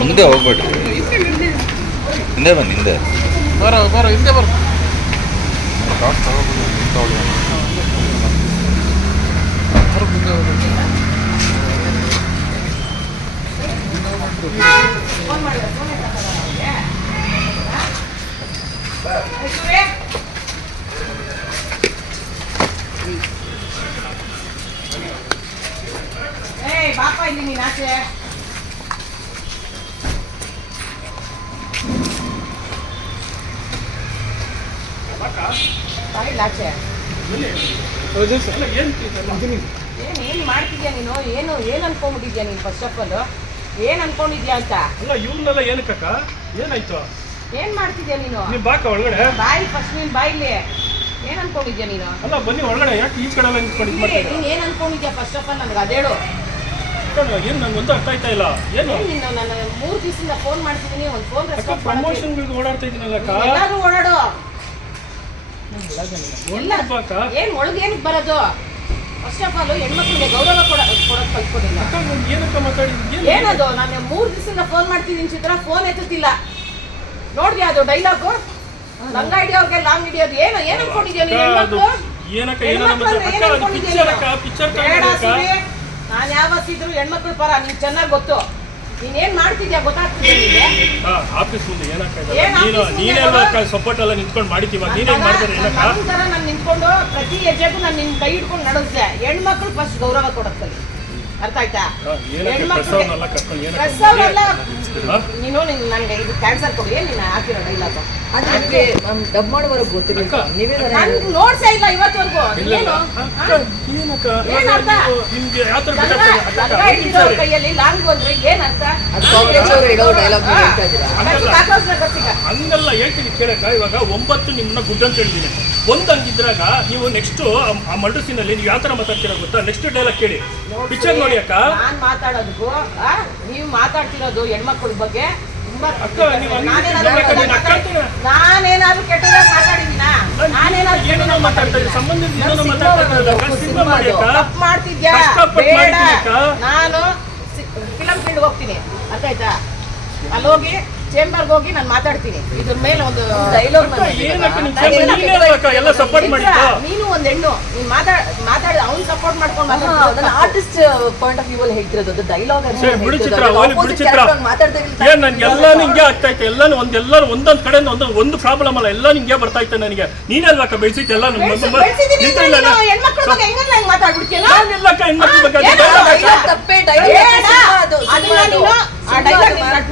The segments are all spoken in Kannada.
ಮುಂದೆ ಹೋಗ್ಬೇಡ್ರಿ, ಹಿಂದೆ ಬನ್ನಿ, ಹಿಂದೆ ಬರೋ ಹಿಂದೆ ಬರೋ. ಬಾಪ ಇಲ್ಲಿ ನೀನು ಆಚೆ. ಆಚೆ ಏನ್ ಮಾಡ್ತಿದ್ಯಾ ನೀನು? ಏನು ಅನ್ಕೊಂಡ್ಬಿಟ್ಟಿದ್ಯಾ ನೀನು? ಫಸ್ಟ್ ಆಫ್ ಆಲ್ ಏನ್ ಅನ್ಕೊಂಡಿದ್ಯಾ ಅಂತ ಅಲ್ಲ, ಇವ್ರನ್ನೆಲ್ಲ ಏನಕ್ಕ ಏನಾಯ್ತು? ಏನ್ ಮಾಡ್ತಿದ್ಯಾ ನೀನು? ಬಾಕ ಒಳಗಡೆ ಬಾಯಿ ಫಸ್ಟ್ ನೀನ್ ಬಾಯಿಲಿ ಏನ್ ಅನ್ಕೊಂಡಿದ್ಯಾ ನೀನು? ಅಲ್ಲ ಬನ್ನಿ ಒಳಗಡೆ. ಯಾಕೆ ಈ ಕಡೆ ನೀನ್ ಏನ್ ಅನ್ಕೊಂಡಿದ್ಯಾ ಫಸ್ಟ್ ಆಫ್ ಆಲ್? ನನ್ಗೆ ಅದೇಳು. ಏನು ನಂಗೆ ಒಂದು ಅರ್ಥ ಆಯ್ತಾ ಇಲ್ಲ. ಏನು ನೀನು ನಾನು 3 ದಿವಸದಿಂದ ಫೋನ್ ಮಾಡ್ತಿದ್ದೀನಿ, ಒಂದು ಫೋನ್ ರೆಸ್ಪಾನ್ಸ್ ಪ್ರಮೋಷನ್ಗಳಿಗೆ ಓಡಾಡ್ತಾ ಇದ್ದೀನಲ್ಲ ಅಕ್ಕ. ಎಲ್ಲರೂ ಓಡಾಡು. ಏನ್ ಒಳಗೆ ಏನಕ್ಕೆ ಬರೋದು? ಫಸ್ಟ್ ಆಫ್ ಆಲ್ ಹೆಣ್ಮಕ್ಳಿಗೆ ಗೌರವ ಕೊಡೋದು ಕಲ್ತ್ಕೊಂಡಿಲ್ಲ. ಏನಕ್ಕ ಮಾತಾಡಿದ್ವಿ? ಏನದು? ನಾನು 3 ದಿವಸದಿಂದ ಫೋನ್ ಮಾಡ್ತಿದ್ದೀನಿ ಚಿತ್ರ, ಫೋನ್ ಎತ್ತುತ್ತಿಲ್ಲ. ನೋಡ್ದ್ಯಾ ಅದು ಡೈಲಾಗು? ಲಂಗ ಹಿಡಿಯೋರ್ಗೆ ಲಾಂಗ್ ಹಿಡಿಯೋದು. ಏನು ಅನ್ಕೊಂಡಿದ್ಯಾ ನೀನು? ನಾನು ಯಾವತ್ತಿದ್ರು ಹೆಣ್ಮಕ್ಳು ಪರ, ನೀನ್ ಚೆನ್ನಾಗಿ ಗೊತ್ತು. ನೀನೇನ್ ಮಾಡ್ತಿದ್ಯಾ ಗೊತ್ತಾಗ್ತಿದೆ ನಿಮಗೆ? ಆಫೀಸ್ ಮುಂದೆ ಏನಕ್ಕ ಸಪೋರ್ಟ್ ಎಲ್ಲ ನಿಂತ್ಕೊಂಡು ಮಾಡಿತೀವ. ನೀನೇನ್ ಮಾಡ್ತಾರೆ ನಾನು ನಿಂತ್ಕೊಂಡು ಪ್ರತಿ ಹೆಜ್ಜೆಗೂ ನಾನು ನಿನ್ ಕೈ ಹಿಡ್ಕೊಂಡು ನಡೆಸ್ದೆ. ಹೆಣ್ಮಕ್ಳು ಫಸ್ಟ್ ಗೌರವ ಕೊಡಕ್ಕಲ್ಲಿ, ಅರ್ಥ ಆಯ್ತಾ? ನೀನು ನನಗೆ ಇದು ಕ್ಯಾನ್ಸರ್ ಕೊಡಿ, ನೀನು ಹಾಕಿರೋ ಡೈಲಾಗ್ ಅದಕ್ಕೆ ಡಬ್ ಮಾಡೋವರೆಗೂ ಗೊತ್ತಿಲ್ಲ. ನನ್ಗೆ ನೋಡ್ಸೇ ಇಲ್ಲ ಇವತ್ತವರೆಗೂ. ಕೈಯಲ್ಲಿ ಲಾಂಗ್ ಅಂದ್ರೆ ಏನಂತ ಹಂಗಲ್ಲ ಹೇಳ್ತೀನಿ ಕೇಳಕ್ಕ. ಇವಾಗ 9 ನಿಮ್ಮನ್ನ ಗುಡ್ ಅಂತ ಹೇಳಿದ್ದೀನಿ. 1 ಹಂಗಿದ್ರಾಗ ನೀವು ನೆಕ್ಸ್ಟ್ ಆ ಮಲ್ಟಸಿನಲ್ಲಿ ನೀವು ಯಾವ ತರ ಮಾತಾಡ್ತೀರಾ ಗೊತ್ತಾ? ನೆಕ್ಸ್ಟ್ ಡೈಲಾಗ್ ಕೇಳಿ, ಪಿಕ್ಚರ್ ನೋಡಿ ಅಕ್ಕ. ನಾನ್ ಮಾತಾಡೋದಕ್ಕೂ ನೀವು ಮಾತಾಡ್ತಿರೋದು ಹೆಣ್ಮಕ್ಳ ಬಗ್ಗೆ ನಾನೇನಾದ್ರು ಕೆಟ್ಟದಾಗ ಮಾತಾಡಿದೀನಾ? ತಪ್ಪು ಮಾಡ್ತಿದ್ಯಾ? ಬೇಡ, ನಾನು ಫಿಲಂ ಫೀಲ್ಡ್ ಹೋಗ್ತೀನಿ, ಅರ್ಥ ಆಯ್ತಾ? ಅಲ್ಲಿ ಹೋಗಿ ಚೇಂಬರ್ಗೆ ಹೋಗಿ ನಾನು ಮಾತಾಡ್ತೀನಿ. ಇದ್ರ ಮೇಲೆ ಒಂದು ಡೈಲಾಗ್ ನೀನು ಒಂದ್ ಹೆಣ್ಣು, ನೀನ್ ಮಾತಾಡಿ ಅವ್ನು ಸಪೋರ್ಟ್ ಮಾಡ್ಕೊಂಡು ಆರ್ಟಿಸ್ಟ್ ಪಾಯಿಂಟ್ ಆಫ್ ವ್ಯೂ ಅಲ್ಲಿ ಹೇಳ್ತಿರೋದು ಡೈಲಾಗ್ ಎಲ್ಲಾನು ಹಿಂಗೆ ಆಗ್ತಾ ಇತ್ತು. ಎಲ್ಲಾನು ಎಲ್ಲರೂ ಒಂದೊಂದ್ ಕಡೆಯಿಂದ ಒಂದು ಪ್ರಾಬ್ಲಮ್ ಅಲ್ಲ, ಎಲ್ಲ ಹಿಂಗೆ ಬರ್ತಾ ಇತ್ತು ನನಗೆ. ನೀನೆಲ್ವಕ್ಕ ಬೆಳೆಸಿತ್ತು ಎಲ್ಲ?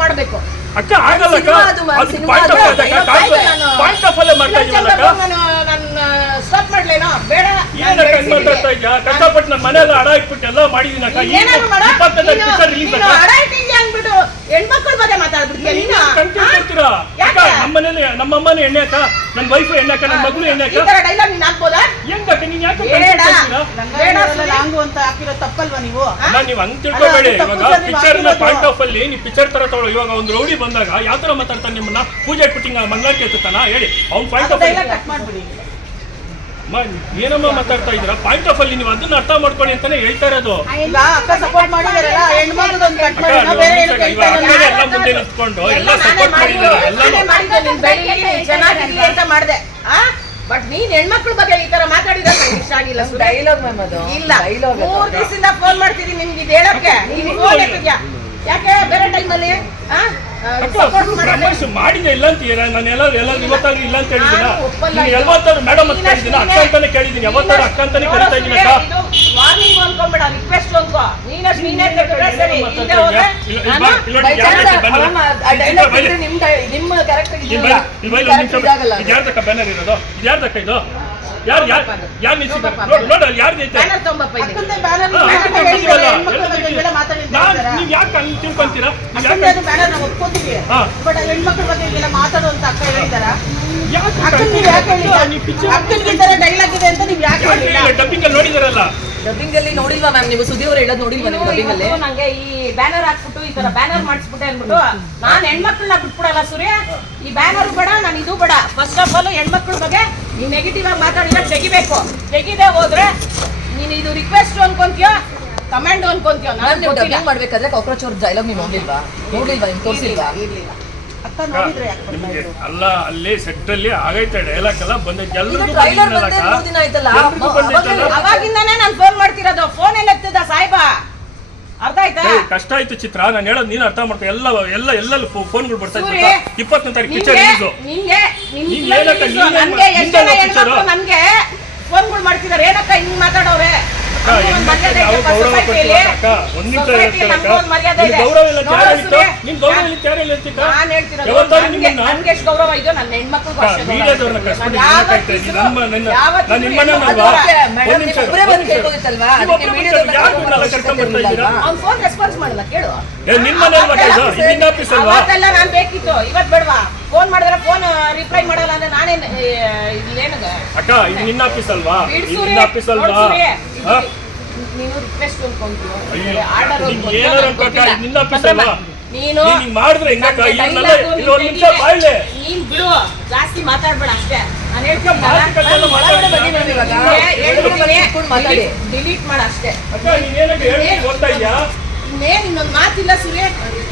ಮಾಡ್ಬೇಕು ಅಕ್ಕ. ಆಗಲ್ಲಕ್ಕ, ಪಾಯಿಂಟ್ ಆಫ್ ಅಲ್ಲೇ ಮಾಡ್ತಾ ಇದೀವಲ್ಲಕ್ಕ. ಸ್ಟಾಪ್ ಮಾಡ್ಲೇನೋ? ಬೇಡ, ಮಾತಾಡ್ತಾ ಇದ್ಯಾ? ಕಷ್ಟಪಟ್ಟು ನನ್ನ ಮನೆಯಲ್ಲ ಅಡ ಇಟ್ಬಿಟ್ಟು ಎಲ್ಲ ಮಾಡಿದೀನಕ್ಕ. ಅಂದ್ಬಿಟ್ಟು ಹೆಣ್ಮಕ್ಳ ಬಗ್ಗೆ ಮಾತಾಡ್ಬಿಡ್ತೀಯ ನೀನು? ಕೊಡ್ತೀರಾ ಅಕ್ಕ? ನಮ್ಮಮ್ಮನ ಎಣ್ಣೆ ಅಕ್ಕ, ನನ್ನ ವೈಫ್ ಎಣ್ಣೆ ಅಕ್ಕ, ನನ್ನ ಮಗಳು ಎಣ್ಣೆ ಅಕ್ಕ. ಡೈಲಾಗ್ ನೀನ್ ಹಾಕ್ಬೋದಾ? ಹೆಂಗಕ್ಕ ನೀನ್ ಯಾಕೆ ಲಾಂಗು ಅಂತ ಹಾಕಿರೋ ತಪ್ಪಲ್ವಾ ನೀವು? ನೀವು ಹಂಗ್ ತಿಳ್ಕೊಬೇಡಿ. ಇವಾಗ ಪಿಕ್ಚರ್ ಪಾಯಿಂಟ್ ಆಫ್ ಅಲ್ಲಿ ನೀವು ಪಿಕ್ಚರ್ ತರ ತಗೊಳ್ಳೋ. ಇವಾಗ ಒಂದು ರೌಡಿ ಬಂದಾಗ ಯಾವ ತರ ಮಾತಾಡ್ತಾನೆ ನಿಮ್ಮನ್ನ? ಪೂಜೆ ಇಟ್ಬಿಟ್ಟಿಂಗ ಮಂಗಳಾರತಿ ಎತ್ತಾನ ಹೇಳಿ. ಅವ್ನ ಪಾಯಿಂಟ್ ಆಫ್ ಏನಮ್ಮ ಮಾತಾಡ್ತಾ ಇದ್ರ? ಪಾಯಿಂಟ್ ಆಫ್ ಅಲ್ಲಿ ನೀವು ಅದನ್ನ ಅರ್ಥ ಮಾಡ್ಕೊಳ್ಳಿ ಅಂತಾನೆ ಹೇಳ್ತಾ ಇರೋದು. ಎಲ್ಲ ಮುಂದೆ ನಿಂತ್ಕೊಂಡು ಎಲ್ಲ ಸಪೋರ್ಟ್ ಮಾಡಿದಾರೆ. ಅಂತ ಮಾಡಿದೆ. ಬಟ್ ನೀನ್ ಹೆಣ್ಮಕ್ಳ ಬಗ್ಗೆ ಈ ತರ ಮಾತಾಡಿದ್ರೆ ಇಷ್ಟ ಆಗಿಲ್ಲ. ಡೈಲಾಗ್ ಮ್ಯಾಮ್ ಅದು ಇಲ್ಲ. 3 ದಿವಸದಿಂದ ಫೋನ್ ಮಾಡ್ತೀನಿ ನಿಮ್ಗೆ ಇದು ಹೇಳಕ್ಕೆ. ನೀನು ಫೋನ್ ಎತ್ತಿದ್ಯಾ ಯಾಕೆ? ಬೇರೆ ಟೈಮಲ್ಲಿ ಮಾಡಿದೆ ಇಲ್ಲ ಅಂತೀರಾ? ನಾನು ಎಲ್ಲ ಇವತ್ತಾದ್ರೂ ಇಲ್ಲ ಅಂತ ಹೇಳಿದ್ದೀನ. ಯಾವತ್ತಾದ್ರು ಮೇಡಮ್ ಅಂತ ಹೇಳಿದ್ದೀನಿ, ಅಕ್ಕ ಅಂತಾನೆ ಕೇಳಿದ್ದೀನಿ. ಯಾವತ್ತಾದ್ರು ಅಕ್ಕ ಅಂತಾನೆ ಕರಿತಾ ಇದ್ದೀನಿ ಅಕ್ಕ. ವಾರ್ನಿಂಗ್ ಅನ್ಕೊಂಬೇಡ, ರಿಕ್ವೆಸ್ಟ್ ಅನ್ಕೋ. ನೀನೇ ಸರಿ ನಿಮ್ಮ ಕ್ಯಾರೆಕ್ಟರ್ ಯಾರ್ದಕ್ಕ ಬ್ಯಾನರ್ ಇರೋದು? ಯಾರ್ದಕ್ಕ ಇದು? ಯಾರು ನೋಡ ಯಾರು ನೀವ್ ಯಾಕೆ ಹಂಗ್ ತಿಳ್ಕೊಂತೀರಾ? ಡಬ್ಬಿಂಗ್ ಅಲ್ಲಿ ನೋಡಿದಾರಲ್ಲ. ಡಬ್ಬಿಂಗ್ ಅಲ್ಲಿ ನೋಡಿಲ್ವಾ ಮ್ಯಾಮ್ ನೀವು? ಸುದ್ದಿ ಅವರು ಹೇಳೋದು ನೋಡಿಲ್ವಾ ನೀವು ಡಬ್ಬಿಂಗ್ ಅಲ್ಲಿ? ನಂಗೆ ಈ ಬ್ಯಾನರ್ ಹಾಕ್ಬಿಟ್ಟು ಈ ತರ ಬ್ಯಾನರ್ ಮಾಡಿಸ್ಬಿಟ್ಟೆ ಅನ್ಬಿಟ್ಟು ನಾನ್ ಹೆಣ್ಮಕ್ಳನ್ನ ಬಿಟ್ಬಿಡಲ್ಲ ಸೂರ್ಯ. ಈ ಬ್ಯಾನರ್ ಬೇಡ, ನಾನು ಇದು ಬೇಡ. ಫಸ್ಟ್ ಆಫ್ ಆಲ್ ಹೆಣ್ಮಕ್ಳ ಬಗ್ಗೆ ನೀನ್ ನೆಗೆಟಿವ್ ಆಗಿ ಮಾತಾಡಿದ್ರೆ ತೆಗಿಬೇಕು. ತೆಗಿದೇ ಹೋದ್ರೆ ನೀನು ಇದು ರಿಕ್ವೆಸ್ಟ್ ಅನ್ಕೊಂತೀಯೋ ಕಮಾಂಡ್ ಅನ್ಕೊಂತೀವ ಮ್ಯಾಮ್ ನೀವು ಡಬ್ಬಿಂಗ್ ಮಾಡ್ಬೇಕಾದ್ರೆ ಕಾಕ್ರೋಚ್ ಅವ್ರ ಡೈಲಾಗ್ ನೀವು ನೋಡ್ಲಿಲ್ವಾ ನಿಮ್ಗೆ ತೋರಿಸಿಲ್ವಾ? ಇರ್ಲಿಲ್ಲ ಅಕ್ಕ ನೋಡಿದ್ರೆ ಯಾಕೆ ಬರ್ತಾ ನಿಮಗೆ ಇದ್ರು? ಅಲ್ಲ ಅಲ್ಲಿ ಸೆಟ್ ಅಲ್ಲಿ ಆಗೈತೆ ಡೈಲಾಗ್ ಎಲ್ಲ ಬಂದೈತೆ ಎಲ್ರಿಗೂ ಟ್ರೈಲರ್ ಬಂದೇ 3 ದಿನ ಆಯ್ತಲ್ಲ, ಅವಾಗಿಂದಾನೇ ನಾನು ಫೋನ್ ಮಾಡ್ತಿರೋದು. ಫೋನ್ ಎಲ್ಲ ಎತ್ತದ ಸಾಹೇಬ, ಅರ್ಥ ಆಯ್ತಾ? ಕಷ್ಟ ಆಯ್ತು ಚಿತ್ರ, ನಾನು ಹೇಳೋದು ನೀನು ಅರ್ಥ ಮಾಡ್ಕೊ. ಎಲ್ಲೆಲ್ಲ ಫೋನ್ಗಳು ಬರ್ತಾ ಇತ್ತು. ಸೂರಿ, 20ನೇ ತಾರೀಕು ಪಿಕ್ಚರ್ ರಿಲೀಸು. ನಿಂಗೆ ನೀನ್ ಏನಕ್ಕ ನನ್ಗೆ ಎಷ್ಟು ಜನ ನಿಂದಲ್ಲ ಹೆಣ್ಮಕ್ಳು picture? ನನ್ಗೆ ಫೋನ್ಗಳು ಮಾಡ್ತಿದಾರೆ, ಏನಕ್ಕ ಹಿಂಗ್ ಮಾತಾಡೋರೆ? ಅಕ್ಕ, ಹೆಣ್ಮಕ್ಳಿಗೆ ನಾವು ಗೌರವ ಕೊಡ್ತೀವಿ ಅಕ್ಕ. ಒಂದ್ ನಿಮಿಷ ಹೇಳ್ತೀನಿ ಅಕ್ಕ. ನಿನ್ ಗೌರವ ಇಲ್ಲ ಯಾರು ಹೇಳಿತ್ತು? ನಿನ್ ಗೌರವ ಇಲ್ಲ ಯಾರು ಹೇಳಿತ್ತು? ನಾನ್ ಹೇಳ್ತಿರೋದು ಯಾವತ್ತಾದ್ರೂ ನಿಮ್ಮನ್ನ ನನ್ಗೆ ಎಷ್ಟು ಗೌರವ ಇದೆಯೋ ನನ್ನ ಹೆಣ್ಮಕ್ಳಿಗೂ ಅಷ್ಟೇ ಗೌರವ ಇದೆ. ಮೀಡಿಯಾದವ್ರನ್ನ ಕರ್ಸ್ಕೊಂಡು ನಾನು ಇರ್ಬೇಕಾಯ್ತು. ಯಾವತ್ತಿದ್ರು- ನಾನು ನಿಮ್ಮನ್ನ ಯಾವತ್ತಿದ್ರು ಮೇಡಮ್ ನೀವು ಒಬ್ಬರೇ ಬಂದು ಕೇಳ್ಬೋದಿತ್ತಲ್ವಾ? ಅದಕ್ಕೆ ಮೀಡಿಯಾದವ್ರನ್ನ ಕರ್ಕೊಂಡು ಬರ್ತಾ ಇದ್ದೀರಾ? ಅವ್ನ್ ಫೋನ್ ರೆಸ್ಪಾನ್ಸ್ ಮಾಡಲ್ಲ, ಕೇಳು. ನಿನ್ ಮನೇಲಿ ಮಗ ಇದು ನಿನ್ನ ಆಫೀಸ್ ಅಲ್ವಾ? ಅವತ್ತೆಲ್ಲ ನಾನ್ ಬೇಕಿತ್ತು, ಇವತ್ ಬೇಡವಾ? ಫೋನ್ ಮಾಡಿದ್ರೆ ಫೋನ್ ರಿಪ್ಲೈ ಮಾಡಲ್ಲ ಅಂದ್ರೆ ನಾನೇನ್ ಇಲ್ಲೇನಗ ಅಕ್ಕ ಇದು ನಿನ್ನ ಆಫೀಸ್ ಅಲ್ವಾ? ಇದು ಬಿಡ್ಸೂರಿ, ನಿನ್ನ ಆಫೀಸ್ ಅಲ್ವಾ? ನೋಡ್ಸೂರಿ. ಹಾ? ನೀನು ರಿಕ್ವೆಸ್ಟ್ ಅನ್ಕೊಂತೀವಿ, ಅಯ್ಯೋ, ಆರ್ಡರ್ ನೀನ್ ಏನಾರು ಅನ್ಕೋಕ, ಇದು ನಿನ್ನ ಆಫೀಸ್ ಅಲ್ವಾ? ನೀನು ನೀನ್ ಹಿಂಗ್ ಮಾಡಿದ್ರೆ ಹೆಂಗಕ್ಕ? ಇದನ್ನೆಲ್ಲ dialogue ಇಲ್ಲಿ ಒಂದ್ ನಿಮಿಷ ನೀನ್ ಬಾಯ್ಲೆ. ನೀನ್ ಬಿಡು, ಜಾಸ್ತಿ ಮಾತಾಡ್ಬೇಡ ಅಷ್ಟೇ. ನಾನು ಹೇಳ್ತೀನಿ ಮಾತುಕತೆ ಎಲ್ಲ ಒಳಗಡೆ ಬನ್ನಿ ಮೇಡಮ್ ಇವಾಗ. ಕೂತ್ಕೊಂಡು ಮಾತಾಡಿ. ಡಿಲೀಟ್ ಮಾಡ ಅಷ್ಟೇ. ಅಕ್ಕ ನೀನ್ ಏನಕ್ಕೆ ಹೇಳ್ತೀನಿ ಓದ್ತಾ ಇದ್ಯಾ? ಇನ್ನೇನ್ ಇನ್ನೊಂದು ಮಾತಿಲ್ಲ ಸುರೇ,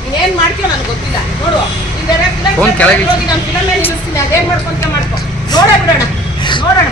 ಇನ್ನೇನ್ ಮಾಡ್ತೀಯೋ ನನಗೆ ಗೊತ್ತಿಲ್ಲ. ನೋಡು ಇಲ್ಲಿ ಫೋನ್ ಕೆಳಗೆ ಹೋಗಿ ನಾನು ಫಿಲಮ್ ನಿಲ್ಲಿಸ್ತೀನಿ, ಅದೇನ್ ಮಾಡ್ಕೊಂತ ಮಾಡ್ಕೊ. ನೋಡೋಣ